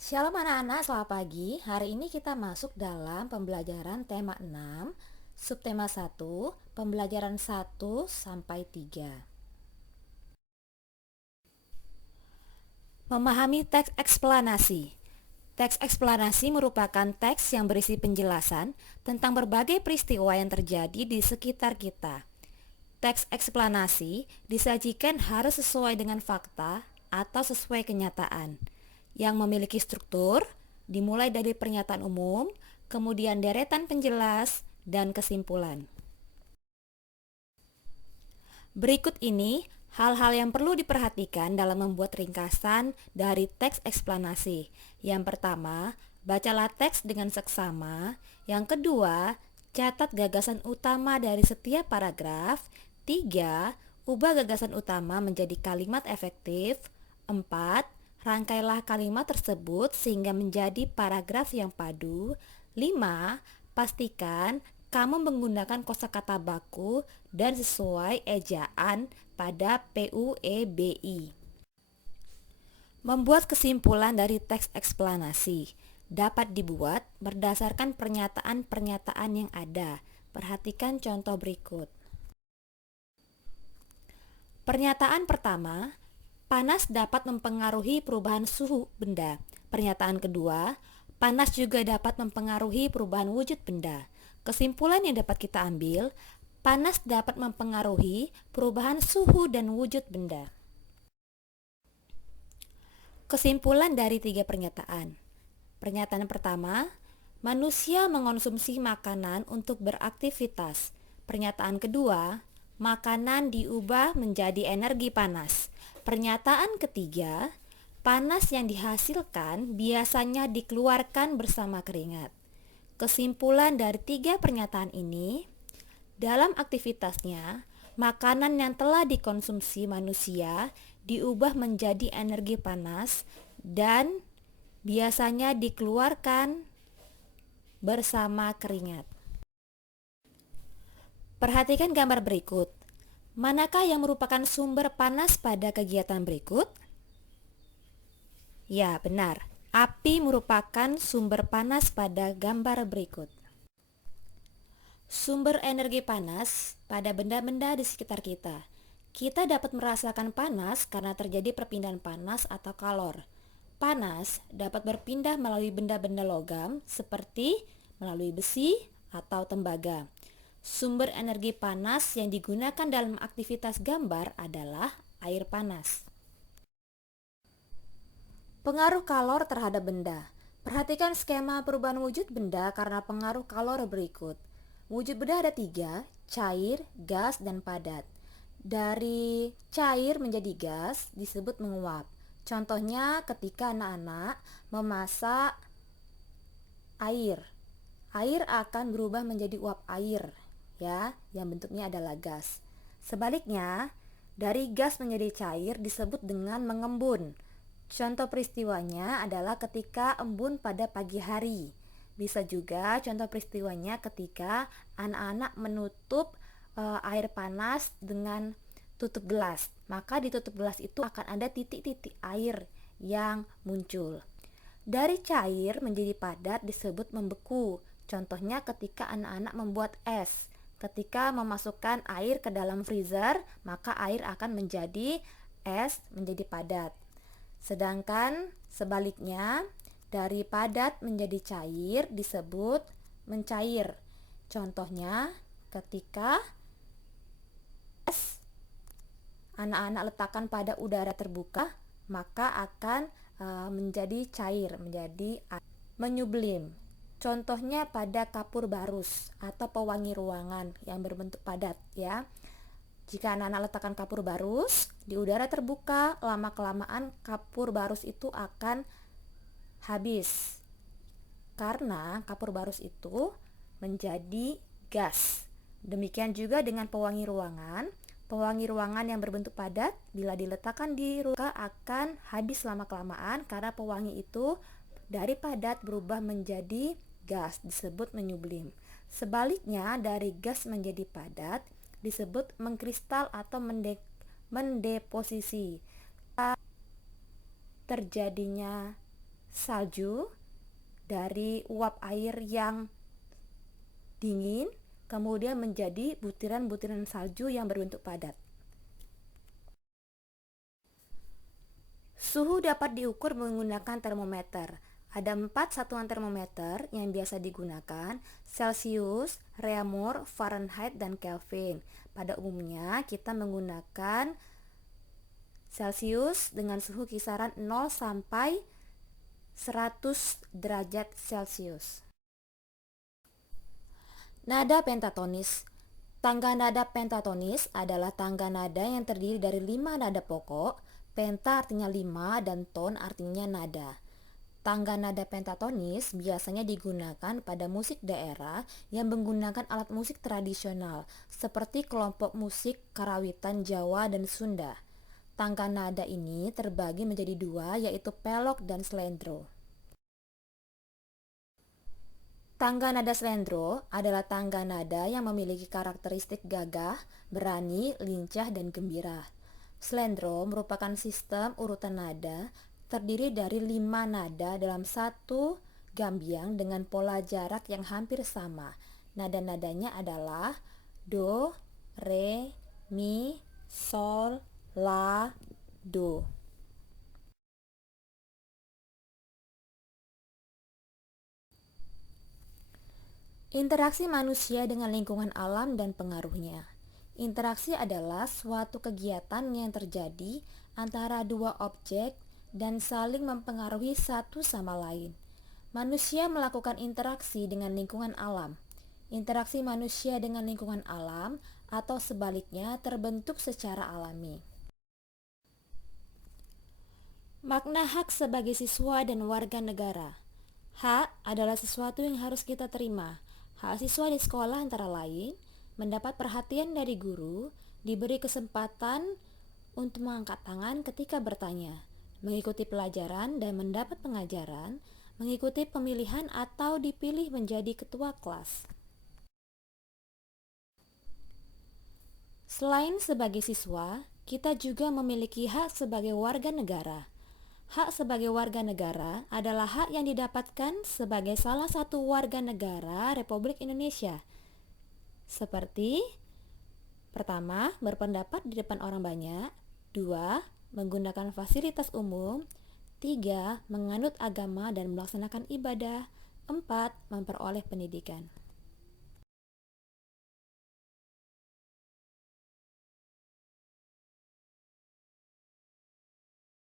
Shalom anak-anak, selamat pagi. Hari ini kita masuk dalam pembelajaran tema 6, subtema 1, pembelajaran 1 sampai 3. Memahami teks eksplanasi. Teks eksplanasi merupakan teks yang berisi penjelasan tentang berbagai peristiwa yang terjadi di sekitar kita. Teks eksplanasi disajikan harus sesuai dengan fakta atau sesuai kenyataan, yang memiliki struktur, dimulai dari pernyataan umum, kemudian deretan penjelas, dan kesimpulan. Berikut ini hal-hal yang perlu diperhatikan dalam membuat ringkasan dari teks eksplanasi. Yang pertama, bacalah teks dengan seksama. Yang kedua, catat gagasan utama dari setiap paragraf. Tiga, ubah gagasan utama menjadi kalimat efektif. Empat, rangkailah kalimat tersebut sehingga menjadi paragraf yang padu. Lima, pastikan kamu menggunakan kosakata baku dan sesuai ejaan pada PUEBI. Membuat kesimpulan dari teks eksplanasi dapat dibuat berdasarkan pernyataan-pernyataan yang ada. Perhatikan contoh berikut. Pernyataan pertama, panas dapat mempengaruhi perubahan suhu benda. Pernyataan kedua, panas juga dapat mempengaruhi perubahan wujud benda. Kesimpulan yang dapat kita ambil, panas dapat mempengaruhi perubahan suhu dan wujud benda. Kesimpulan dari tiga pernyataan. Pernyataan pertama, manusia mengonsumsi makanan untuk beraktivitas. Pernyataan kedua, makanan diubah menjadi energi panas. Pernyataan ketiga, panas yang dihasilkan biasanya dikeluarkan bersama keringat. Kesimpulan dari tiga pernyataan ini, dalam aktivitasnya, makanan yang telah dikonsumsi manusia diubah menjadi energi panas dan biasanya dikeluarkan bersama keringat. Perhatikan gambar berikut. Manakah yang merupakan sumber panas pada kegiatan berikut? Ya, benar. Api merupakan sumber panas pada gambar berikut. Sumber energi panas pada benda-benda di sekitar kita. Kita dapat merasakan panas karena terjadi perpindahan panas atau kalor. Panas dapat berpindah melalui benda-benda logam seperti melalui besi atau tembaga. Sumber energi panas yang digunakan dalam aktivitas gambar adalah air panas. Pengaruh kalor terhadap benda. Perhatikan skema perubahan wujud benda karena pengaruh kalor berikut. Wujud benda ada tiga, cair, gas, dan padat. Dari cair menjadi gas disebut menguap. Contohnya ketika anak-anak memasak air. Air akan berubah menjadi uap air, ya, yang bentuknya adalah gas. Sebaliknya, dari gas menjadi cair disebut dengan mengembun. Contoh peristiwanya adalah ketika embun pada pagi hari. Bisa juga contoh peristiwanya ketika anak-anak menutup air panas dengan tutup gelas. Maka di tutup gelas itu akan ada titik-titik air yang muncul. Dari cair menjadi padat disebut membeku. Contohnya ketika anak-anak membuat es. Ketika memasukkan air ke dalam freezer, maka air akan menjadi es, menjadi padat. Sedangkan sebaliknya, dari padat menjadi cair disebut mencair. Contohnya ketika es anak-anak letakkan pada udara terbuka, maka akan menjadi cair, menjadi menyublim. Contohnya pada kapur barus atau pewangi ruangan yang berbentuk padat, ya. Jika anak-anak letakkan kapur barus di udara terbuka, lama-kelamaan kapur barus itu akan habis. Karena kapur barus itu menjadi gas. Demikian juga dengan pewangi ruangan. Pewangi ruangan yang berbentuk padat bila diletakkan di ruangan akan habis lama-kelamaan karena pewangi itu dari padat berubah menjadi gas, disebut menyublim. Sebaliknya, dari gas menjadi padat disebut mengkristal atau mendeposisi. Terjadinya salju dari uap air yang dingin kemudian menjadi butiran-butiran salju yang berbentuk padat. Suhu dapat diukur menggunakan termometer. Ada 4 satuan termometer yang biasa digunakan: Celsius, Reaumur, Fahrenheit, dan Kelvin. Pada umumnya kita menggunakan Celsius dengan suhu kisaran 0 sampai 100 derajat Celcius. Nada pentatonis. Tangga nada pentatonis adalah tangga nada yang terdiri dari 5 nada pokok. Penta artinya 5 dan ton artinya nada. Tangga nada pentatonis biasanya digunakan pada musik daerah yang menggunakan alat musik tradisional seperti kelompok musik karawitan Jawa dan Sunda. Tangga nada ini terbagi menjadi 2, yaitu pelok dan slendro. Tangga nada slendro adalah tangga nada yang memiliki karakteristik gagah, berani, lincah, dan gembira. Slendro merupakan sistem urutan nada terdiri dari 5 nada dalam satu gambiang dengan pola jarak yang hampir sama. Nada-nadanya adalah do, re, mi, sol, la, do. Interaksi manusia dengan lingkungan alam dan pengaruhnya. Interaksi adalah suatu kegiatan yang terjadi antara dua objek dan saling mempengaruhi satu sama lain. Manusia melakukan interaksi dengan lingkungan alam. Interaksi manusia dengan lingkungan alam atau sebaliknya terbentuk secara alami. Makna hak sebagai siswa dan warga negara. Hak adalah sesuatu yang harus kita terima. Hak siswa di sekolah antara lain mendapat perhatian dari guru, diberi kesempatan untuk mengangkat tangan ketika bertanya, mengikuti pelajaran dan mendapat pengajaran, mengikuti pemilihan atau dipilih menjadi ketua kelas. Selain sebagai siswa, kita juga memiliki hak sebagai warga negara. Hak sebagai warga negara adalah hak yang didapatkan sebagai salah satu warga negara Republik Indonesia. Seperti: pertama, berpendapat di depan orang banyak. 2, menggunakan fasilitas umum. 3, menganut agama dan melaksanakan ibadah. 4, memperoleh pendidikan.